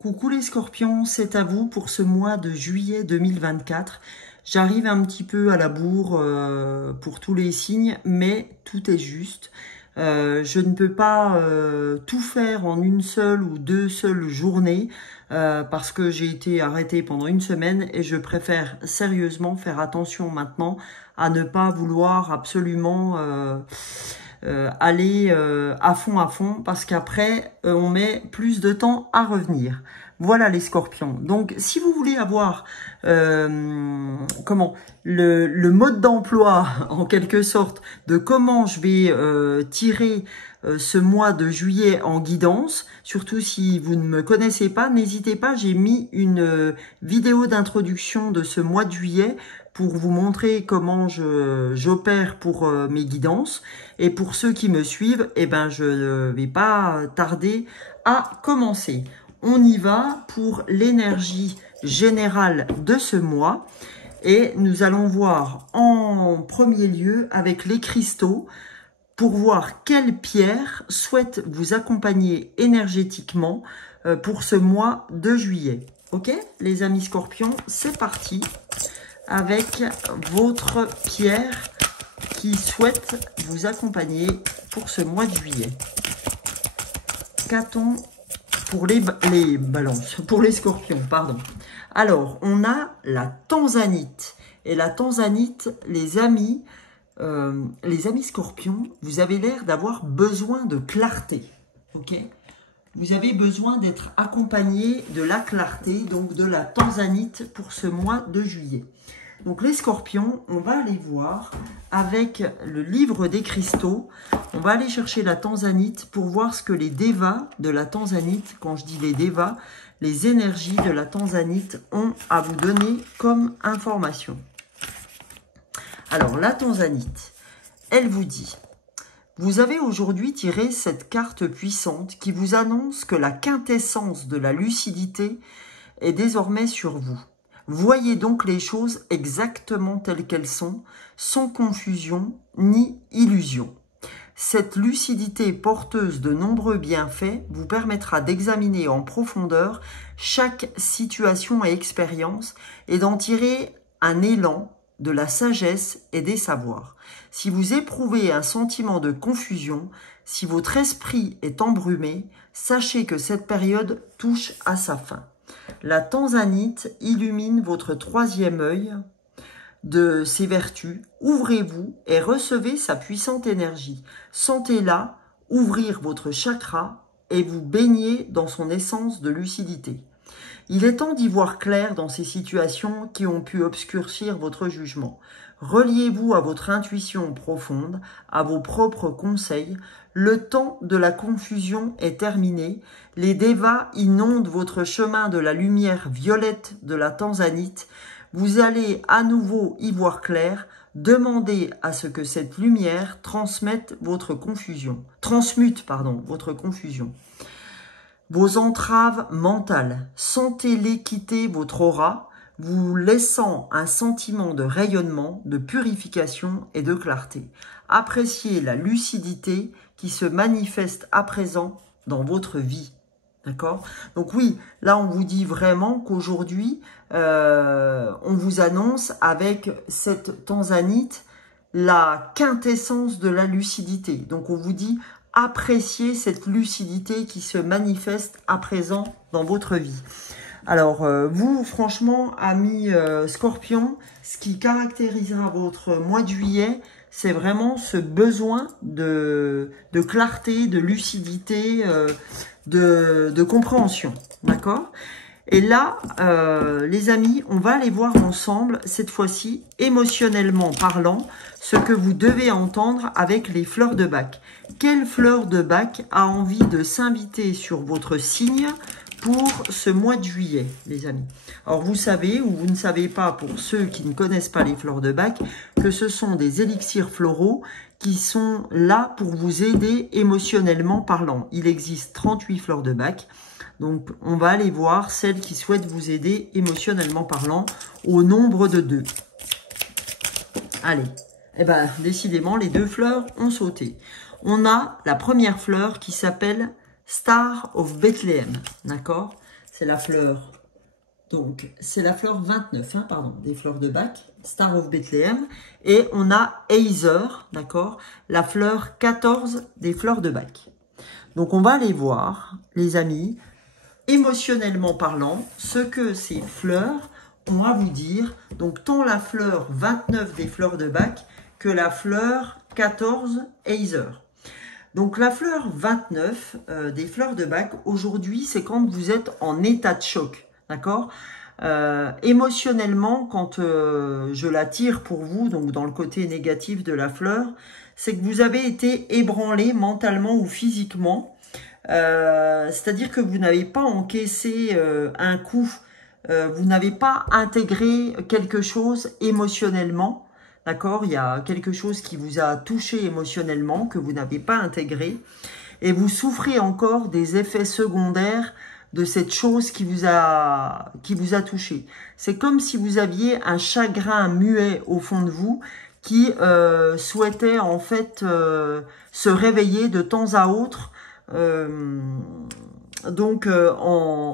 Coucou les scorpions, c'est à vous pour ce mois de juillet 2024. J'arrive un petit peu à la bourre pour tous les signes, mais tout est juste. Je ne peux pas tout faire en une seule ou deux seules journées parce que j'ai été arrêtée pendant une semaine et je préfère sérieusement faire attention maintenant à ne pas vouloir absolument aller à fond parce qu'après on met plus de temps à revenir. Voilà les scorpions. Donc si vous voulez avoir le mode d'emploi en quelque sorte de comment je vais tirer ce mois de juillet en guidance, surtout si vous ne me connaissez pas, n'hésitez pas, j'ai mis une vidéo d'introduction de ce mois de juillet pour vous montrer comment j'opère pour mes guidances. Et pour ceux qui me suivent, eh ben, je ne vais pas tarder à commencer. On y va pour l'énergie générale de ce mois. Et nous allons voir en premier lieu avec les cristaux pour voir quelle pierre souhaite vous accompagner énergétiquement pour ce mois de juillet. Ok, les amis scorpions, c'est parti avec votre pierre qui souhaite vous accompagner pour ce mois de juillet. Qu'a-t-on pour les balances, pour les scorpions, pardon. Alors, on a la tanzanite. Et la tanzanite, les amis scorpions, vous avez l'air d'avoir besoin de clarté. Ok ? Vous avez besoin d'être accompagné de la clarté, donc de la tanzanite pour ce mois de juillet. Donc les scorpions, on va aller voir avec le livre des cristaux, on va aller chercher la tanzanite pour voir ce que les devas de la tanzanite, quand je dis les devas, les énergies de la tanzanite ont à vous donner comme information. Alors la tanzanite, elle vous dit, vous avez aujourd'hui tiré cette carte puissante qui vous annonce que la quintessence de la lucidité est désormais sur vous. Voyez donc les choses exactement telles qu'elles sont, sans confusion ni illusion. Cette lucidité porteuse de nombreux bienfaits vous permettra d'examiner en profondeur chaque situation et expérience et d'en tirer un élan de la sagesse et des savoirs. Si vous éprouvez un sentiment de confusion, si votre esprit est embrumé, sachez que cette période touche à sa fin. La tanzanite illumine votre troisième œil de ses vertus. Ouvrez-vous et recevez sa puissante énergie. Sentez-la ouvrir votre chakra et vous baignez dans son essence de lucidité. Il est temps d'y voir clair dans ces situations qui ont pu obscurcir votre jugement. Reliez-vous à votre intuition profonde, à vos propres conseils. Le temps de la confusion est terminé. Les devas inondent votre chemin de la lumière violette de la tanzanite. Vous allez à nouveau y voir clair. Demandez à ce que cette lumière transmute votre confusion. Vos entraves mentales, sentez-les quitter votre aura, vous laissant un sentiment de rayonnement, de purification et de clarté. Appréciez la lucidité qui se manifeste à présent dans votre vie. D'accord? Donc oui, là on vous dit vraiment qu'aujourd'hui, on vous annonce avec cette tanzanite la quintessence de la lucidité. Donc on vous dit appréciez cette lucidité qui se manifeste à présent dans votre vie. Alors, vous, franchement, amis scorpions, ce qui caractérisera votre mois de juillet, c'est vraiment ce besoin de clarté, de lucidité, de compréhension. D'accord ? Et là, les amis, on va aller voir ensemble, cette fois-ci, émotionnellement parlant, ce que vous devez entendre avec les fleurs de bac. Quelle fleur de bac a envie de s'inviter sur votre signe pour ce mois de juillet, les amis? Alors, vous savez, ou vous ne savez pas, pour ceux qui ne connaissent pas les fleurs de bac, que ce sont des élixirs floraux qui sont là pour vous aider émotionnellement parlant. Il existe 38 fleurs de bac. Donc, on va aller voir celles qui souhaitent vous aider émotionnellement parlant au nombre de 2. Allez, eh ben, décidément, les 2 fleurs ont sauté. On a la première fleur qui s'appelle Star of Bethlehem, d'accord? c'est la fleur. Donc, c'est la fleur 29, hein, pardon, des fleurs de Bach, Star of Bethlehem. Et on a Heather, d'accord, la fleur 14 des fleurs de Bach. Donc, on va aller voir, les amis, émotionnellement parlant, ce que ces fleurs ont à vous dire. Donc, tant la fleur 29 des fleurs de Bach que la fleur 14 Heather. Donc, la fleur 29 des fleurs de Bach, aujourd'hui, c'est quand vous êtes en état de choc. D'accord, émotionnellement, quand je la tire pour vous, donc dans le côté négatif de la fleur, c'est que vous avez été ébranlé mentalement ou physiquement. C'est-à-dire que vous n'avez pas encaissé un coup, vous n'avez pas intégré quelque chose émotionnellement. D'accord, il y a quelque chose qui vous a touché émotionnellement, que vous n'avez pas intégré. Et vous souffrez encore des effets secondaires de cette chose qui vous a touché. C'est comme si vous aviez un chagrin muet au fond de vous qui souhaitait en fait se réveiller de temps à autre,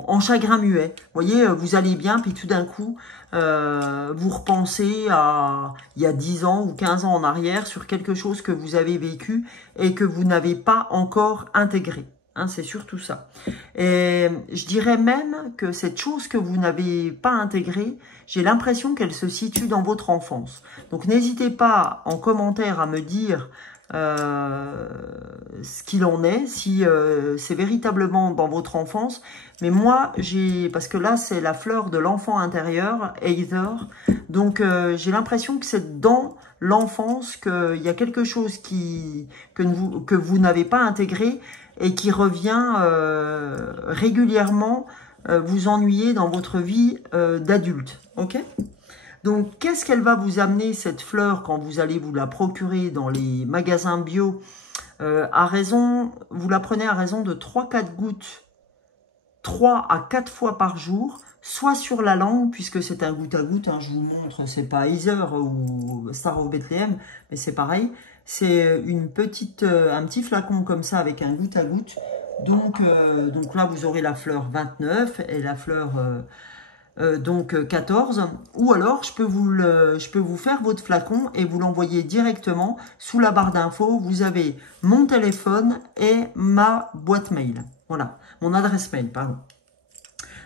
en chagrin muet. Vous voyez, vous allez bien, puis tout d'un coup, vous repensez à il y a 10 ans ou 15 ans en arrière sur quelque chose que vous avez vécu et que vous n'avez pas encore intégré. Hein, c'est surtout ça. Et je dirais même que cette chose que vous n'avez pas intégrée, j'ai l'impression qu'elle se situe dans votre enfance. Donc n'hésitez pas en commentaire à me dire ce qu'il en est, si c'est véritablement dans votre enfance. Mais moi, parce que là, c'est la fleur de l'enfant intérieur, Heather. Donc j'ai l'impression que c'est dans l'enfance qu'il y a quelque chose que vous n'avez pas intégré et qui revient régulièrement vous ennuyer dans votre vie d'adulte. Ok ? Donc, qu'est-ce qu'elle va vous amener, cette fleur, quand vous allez vous la procurer dans les magasins bio vous la prenez à raison de 3-4 gouttes, 3 à 4 fois par jour, soit sur la langue, puisque c'est un goutte à goutte, hein, je vous montre, c'est pas Heather ou Star of Bethlehem, mais c'est pareil. C'est un petit flacon comme ça avec un goutte à goutte. Donc là, vous aurez la fleur 29 et la fleur 14. Ou alors, je peux vous faire votre flacon et vous l'envoyer directement sous la barre d'infos. Vous avez mon téléphone et ma boîte mail. Voilà, mon adresse mail, pardon.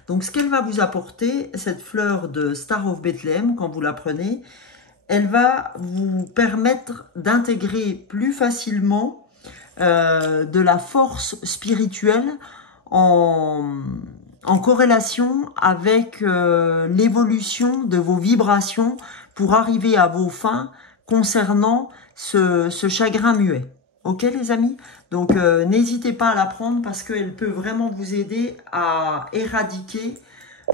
Donc, ce qu'elle va vous apporter, cette fleur de Star of Bethlehem, quand vous la prenez, elle va vous permettre d'intégrer plus facilement de la force spirituelle en corrélation avec l'évolution de vos vibrations pour arriver à vos fins concernant ce chagrin muet. Ok les amis? Donc n'hésitez pas à la prendre parce qu'elle peut vraiment vous aider à éradiquer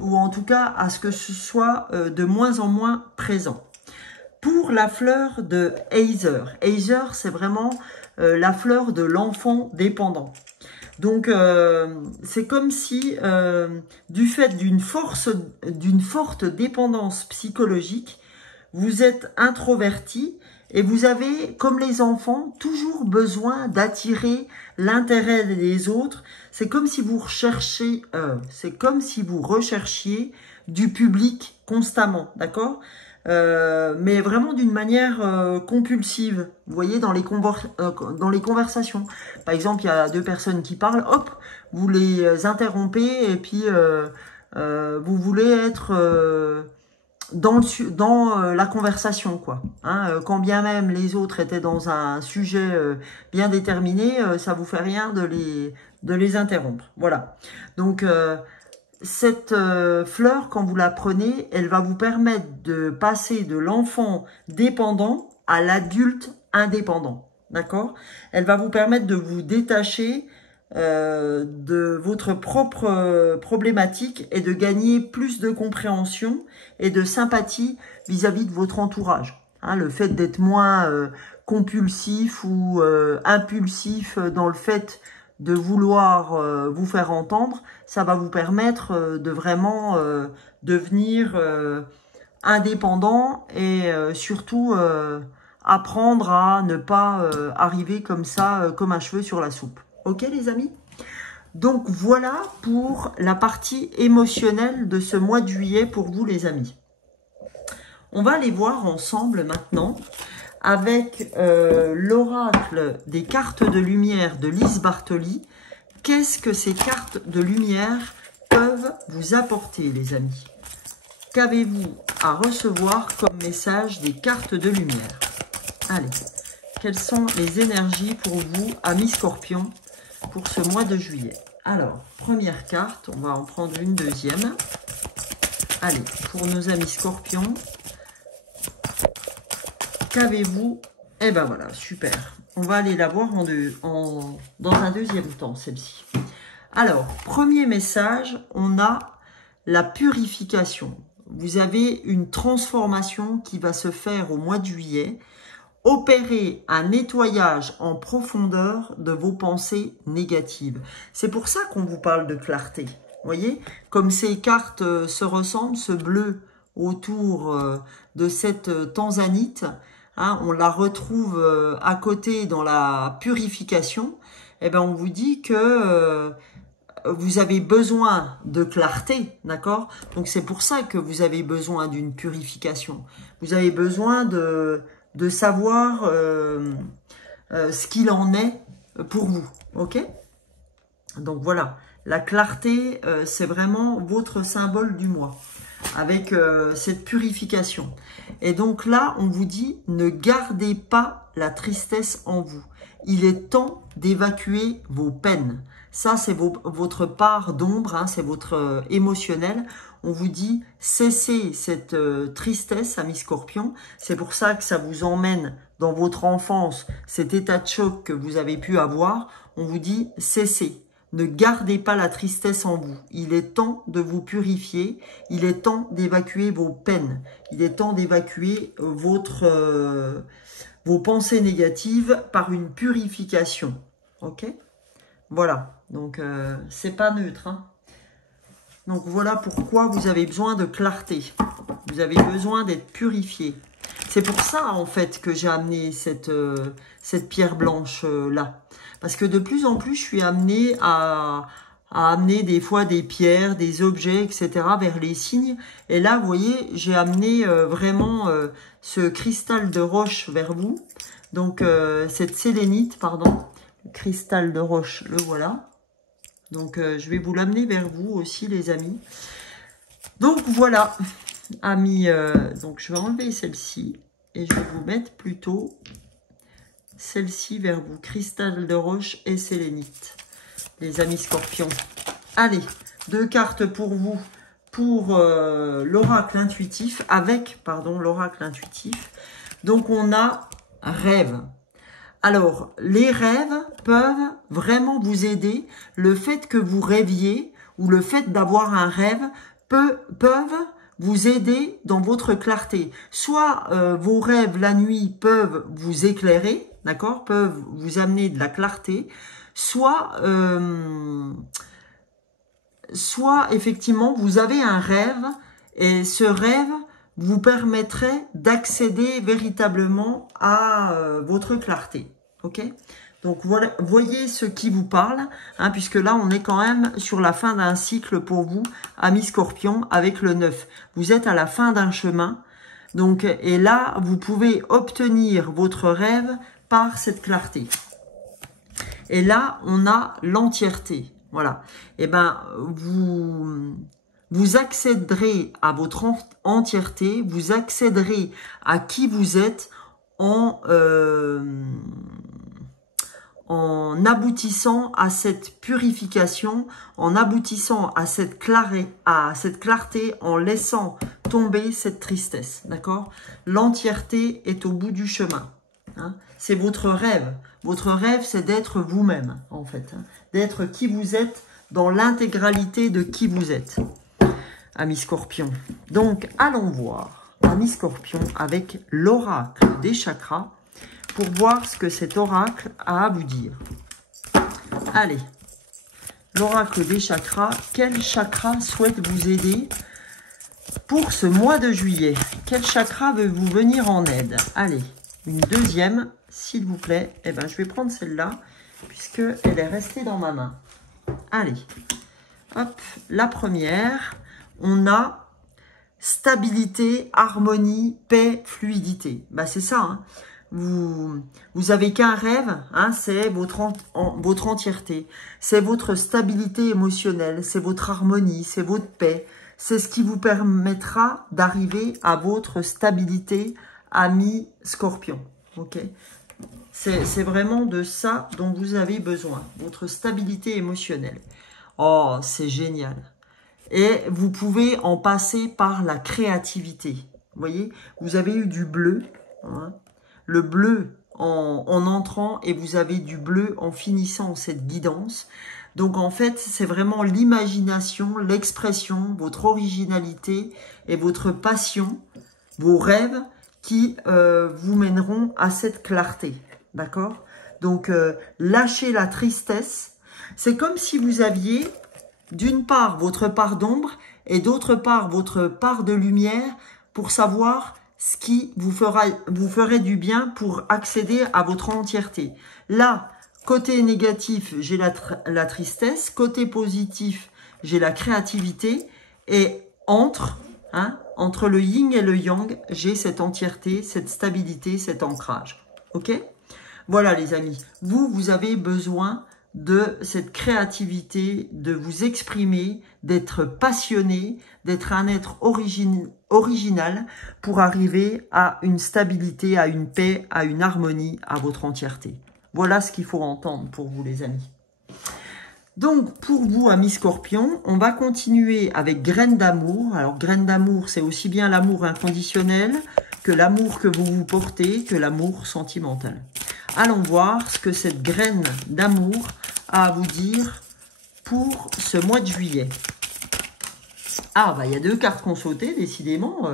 ou en tout cas à ce que ce soit de moins en moins présent. Pour la fleur de Heather, Heather c'est vraiment la fleur de l'enfant dépendant. Donc c'est comme si du fait d'une forte dépendance psychologique, vous êtes introverti et vous avez, comme les enfants, toujours besoin d'attirer l'intérêt des autres. C'est comme si vous recherchiez du public constamment, d'accord ? Mais vraiment d'une manière compulsive, vous voyez, dans les conversations. Par exemple, il y a deux personnes qui parlent, hop, vous les interrompez et puis vous voulez être dans la conversation, quoi. Hein, quand bien même les autres étaient dans un sujet bien déterminé, ça vous fait rien de les interrompre. Voilà. Donc, cette fleur, quand vous la prenez, elle va vous permettre de passer de l'enfant dépendant à l'adulte indépendant. D'accord? Elle va vous permettre de vous détacher de votre propre problématique et de gagner plus de compréhension et de sympathie vis-à-vis de votre entourage. Hein, le fait d'être moins compulsif ou impulsif dans le fait de vouloir vous faire entendre, ça va vous permettre de vraiment devenir indépendant et surtout apprendre à ne pas arriver comme ça, comme un cheveu sur la soupe. Ok les amis? Donc voilà pour la partie émotionnelle de ce mois de juillet pour vous les amis. On va aller voir ensemble maintenant avec l'oracle des cartes de lumière de Lise Bartoli. Qu'est-ce que ces cartes de lumière peuvent vous apporter les amis? Qu'avez-vous à recevoir comme message des cartes de lumière? Allez, quelles sont les énergies pour vous, amis Scorpion, pour ce mois de juillet? Alors, première carte, on va en prendre une deuxième. Allez, pour nos amis Scorpions, qu'avez-vous? Eh ben voilà, super. On va aller la voir dans un deuxième temps, celle-ci. Alors, premier message, on a la purification. Vous avez une transformation qui va se faire au mois de juillet. Opérer un nettoyage en profondeur de vos pensées négatives. C'est pour ça qu'on vous parle de clarté. Vous voyez, comme ces cartes se ressemblent, ce bleu autour de cette tanzanite, hein, on la retrouve à côté dans la purification. Eh ben, on vous dit que vous avez besoin de clarté, d'accord? Donc c'est pour ça que vous avez besoin d'une purification. Vous avez besoin de savoir ce qu'il en est pour vous, ok? Donc voilà, la clarté, c'est vraiment votre symbole du mois, avec cette purification. Et donc là, on vous dit, ne gardez pas la tristesse en vous. Il est temps d'évacuer vos peines. Ça, c'est votre part d'ombre, hein, c'est votre émotionnel. On vous dit, cessez cette tristesse, amis Scorpion. C'est pour ça que ça vous emmène dans votre enfance, cet état de choc que vous avez pu avoir. On vous dit, cessez. Ne gardez pas la tristesse en vous. Il est temps de vous purifier. Il est temps d'évacuer vos peines. Il est temps d'évacuer vos pensées négatives par une purification. Ok? Voilà. Donc, c'est pas neutre, hein. Donc, voilà pourquoi vous avez besoin de clarté. Vous avez besoin d'être purifié. C'est pour ça, en fait, que j'ai amené cette pierre blanche-là. Parce que de plus en plus, je suis amenée à amener des fois des pierres, des objets, etc. vers les signes. Et là, vous voyez, j'ai amené vraiment ce cristal de roche vers vous. Donc, cette sélénite, pardon. Cristal de roche, le voilà. Donc, je vais vous l'amener vers vous aussi, les amis. Donc, voilà, amis. Donc, je vais enlever celle-ci et je vais vous mettre plutôt celle-ci vers vous. Cristal de roche et sélénite, les amis Scorpions. Allez, 2 cartes pour vous, pour l'oracle intuitif, l'oracle intuitif. Donc, on a rêve. Alors, les rêves peuvent vraiment vous aider. Le fait que vous rêviez ou le fait d'avoir un rêve peuvent vous aider dans votre clarté. Soit vos rêves la nuit peuvent vous éclairer, d'accord, peuvent vous amener de la clarté, soit effectivement vous avez un rêve et ce rêve vous permettrait d'accéder véritablement à votre clarté. Ok? Donc voilà, voyez ce qui vous parle, hein, puisque là on est quand même sur la fin d'un cycle pour vous, amis Scorpion, avec le 9. Vous êtes à la fin d'un chemin, donc et là vous pouvez obtenir votre rêve par cette clarté. Et là on a l'entièreté, voilà. Et ben vous accéderez à votre entièreté, vous accéderez à qui vous êtes en aboutissant à cette purification, en aboutissant à cette clarté, en laissant tomber cette tristesse, d'accord? L'entièreté est au bout du chemin, hein? C'est votre rêve. Votre rêve, c'est d'être vous-même, en fait, hein? D'être qui vous êtes dans l'intégralité de qui vous êtes, amis Scorpions. Donc, allons voir, amis Scorpions, avec l'oracle des chakras, pour voir ce que cet oracle a à vous dire. Allez, l'oracle des chakras, quel chakra souhaite vous aider pour ce mois de juillet? Quel chakra veut vous venir en aide? Allez, une deuxième, s'il vous plaît. Eh bien, je vais prendre celle-là, puisqu'elle est restée dans ma main. Allez, hop, la première, on a stabilité, harmonie, paix, fluidité. Bah, c'est ça, hein. Vous avez qu'un rêve, hein, c'est votre entièreté. C'est votre stabilité émotionnelle, c'est votre harmonie, c'est votre paix. C'est ce qui vous permettra d'arriver à votre stabilité, ami Scorpion. Ok, c'est vraiment de ça dont vous avez besoin, votre stabilité émotionnelle. Oh, c'est génial. Et vous pouvez en passer par la créativité. Vous voyez, vous avez eu du bleu, hein, le bleu en entrant et vous avez du bleu en finissant cette guidance. Donc en fait, c'est vraiment l'imagination, l'expression, votre originalité et votre passion, vos rêves qui vous mèneront à cette clarté. D'accord? Donc lâchez la tristesse. C'est comme si vous aviez d'une part votre part d'ombre et d'autre part votre part de lumière pour savoir ce qui vous ferait du bien pour accéder à votre entièreté. Là, côté négatif, j'ai la tristesse. Côté positif, j'ai la créativité. Et entre le yin et le yang, j'ai cette entièreté, cette stabilité, cet ancrage. Ok? Voilà les amis, vous avez besoin de cette créativité, de vous exprimer, d'être passionné, d'être un être original pour arriver à une stabilité, à une paix, à une harmonie, à votre entièreté. Voilà ce qu'il faut entendre pour vous les amis. Donc pour vous amis Scorpion, on va continuer avec graines d'amour. Alors graines d'amour, c'est aussi bien l'amour inconditionnel que l'amour que vous vous portez, que l'amour sentimental. Allons voir ce que cette graine d'amour a à vous dire pour ce mois de juillet. Ah, bah il y a 2 cartes qu'on sautait, décidément.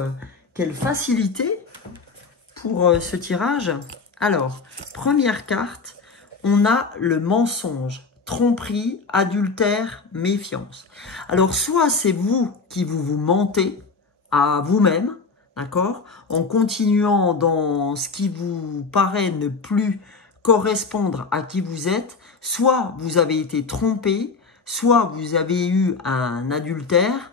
Quelle facilité pour ce tirage. Alors, première carte, on a le mensonge, tromperie, adultère, méfiance. Alors, soit c'est vous qui vous mentez à vous-même, d'accord, en continuant dans ce qui vous paraît ne plus correspondre à qui vous êtes, soit vous avez été trompé, soit vous avez eu un adultère,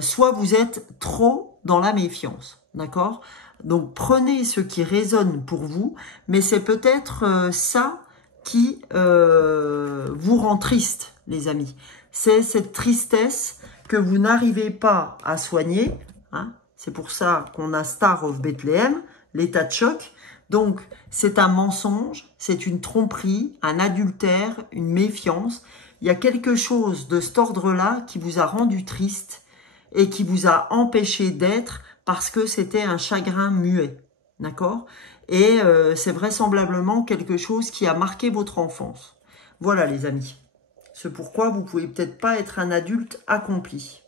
soit vous êtes trop dans la méfiance, d'accord? Donc prenez ce qui résonne pour vous, mais c'est peut-être ça qui vous rend triste, les amis. C'est cette tristesse que vous n'arrivez pas à soigner, hein? C'est pour ça qu'on a Star of Bethlehem, l'état de choc. Donc, c'est un mensonge, c'est une tromperie, un adultère, une méfiance. Il y a quelque chose de cet ordre-là qui vous a rendu triste et qui vous a empêché d'être parce que c'était un chagrin muet. D'accord? Et c'est vraisemblablement quelque chose qui a marqué votre enfance. Voilà, les amis. C'est pourquoi vous pouvez peut-être pas être un adulte accompli.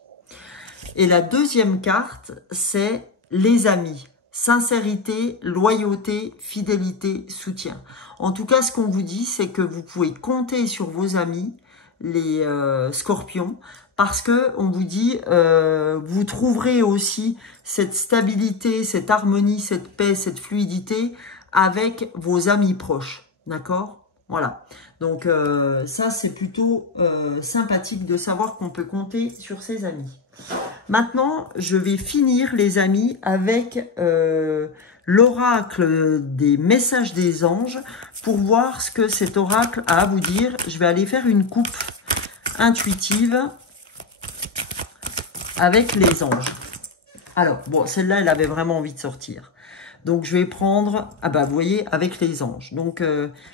Et la deuxième carte, c'est les amis. Sincérité, loyauté, fidélité, soutien. En tout cas, ce qu'on vous dit, c'est que vous pouvez compter sur vos amis, les scorpions, parce que on vous dit, vous trouverez aussi cette stabilité, cette harmonie, cette paix, cette fluidité avec vos amis proches. D'accord? Voilà. Donc, ça, c'est plutôt sympathique de savoir qu'on peut compter sur ses amis. Maintenant, je vais finir, les amis, avec l'oracle des messages des anges pour voir ce que cet oracle a à vous dire. Je vais aller faire une coupe intuitive avec les anges. Alors, bon, celle-là, elle avait vraiment envie de sortir. Donc, je vais prendre, ah bah, vous voyez, avec les anges. Donc,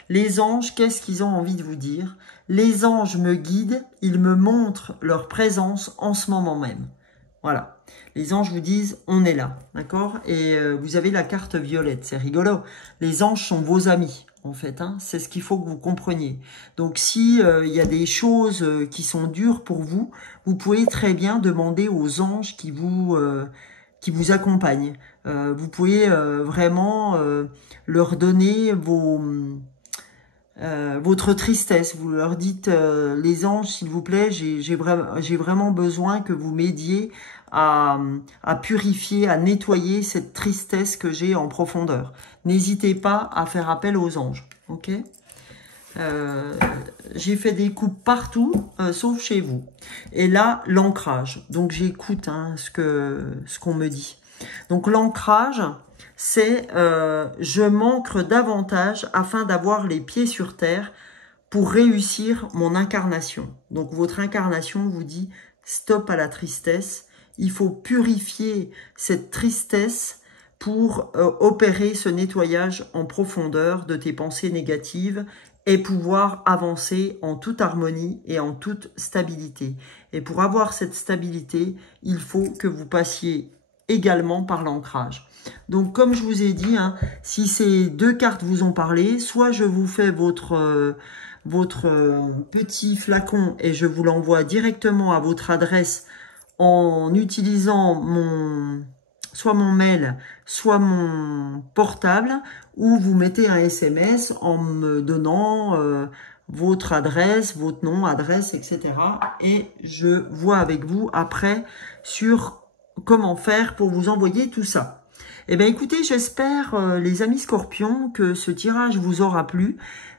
les anges, qu'est-ce qu'ils ont envie de vous dire? Les anges me guident, ils me montrent leur présence en ce moment même. Voilà, les anges vous disent, on est là, d'accord? Et vous avez la carte violette, c'est rigolo. Les anges sont vos amis, en fait, hein? C'est ce qu'il faut que vous compreniez. Donc, si il y a des choses qui sont dures pour vous, vous pouvez très bien demander aux anges qui vous accompagnent. Vous pouvez vraiment leur donner votre tristesse. Vous leur dites, les anges, s'il vous plaît, j'ai vraiment besoin que vous m'aidiez à purifier, à nettoyer cette tristesse que j'ai en profondeur. N'hésitez pas à faire appel aux anges. Ok? J'ai fait des coupes partout, sauf chez vous. Et là, l'ancrage. Donc, j'écoute hein, ce qu'on me dit. Donc, l'ancrage, c'est je m'ancre davantage afin d'avoir les pieds sur terre pour réussir mon incarnation. Donc, votre incarnation vous dit stop à la tristesse. Il faut purifier cette tristesse pour opérer ce nettoyage en profondeur de tes pensées négatives et pouvoir avancer en toute harmonie et en toute stabilité. Et pour avoir cette stabilité, il faut que vous passiez également par l'ancrage. Donc, comme je vous ai dit, hein, si ces deux cartes vous ont parlé, soit je vous fais votre petit flacon et je vous l'envoie directement à votre adresse en utilisant soit mon mail, soit mon portable, ou vous mettez un SMS en me donnant votre adresse, votre nom, adresse, etc. Et je vois avec vous après sur comment faire pour vous envoyer tout ça. Eh bien, écoutez, j'espère, les amis scorpions, que ce tirage vous aura plu.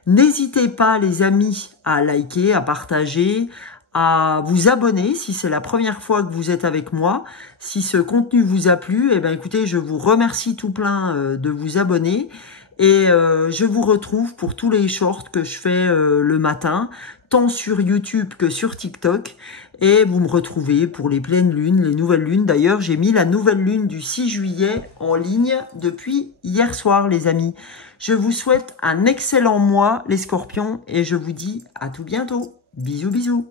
N'hésitez pas, les amis, à liker, à partager, à vous abonner si c'est la première fois que vous êtes avec moi. Si ce contenu vous a plu, eh bien, écoutez, je vous remercie tout plein de vous abonner. Et je vous retrouve pour tous les shorts que je fais le matin, tant sur YouTube que sur TikTok. Et vous me retrouvez pour les pleines lunes, les nouvelles lunes. D'ailleurs, j'ai mis la nouvelle lune du 6 juillet en ligne depuis hier soir, les amis. Je vous souhaite un excellent mois, les scorpions, et je vous dis à tout bientôt. Bisous, bisous.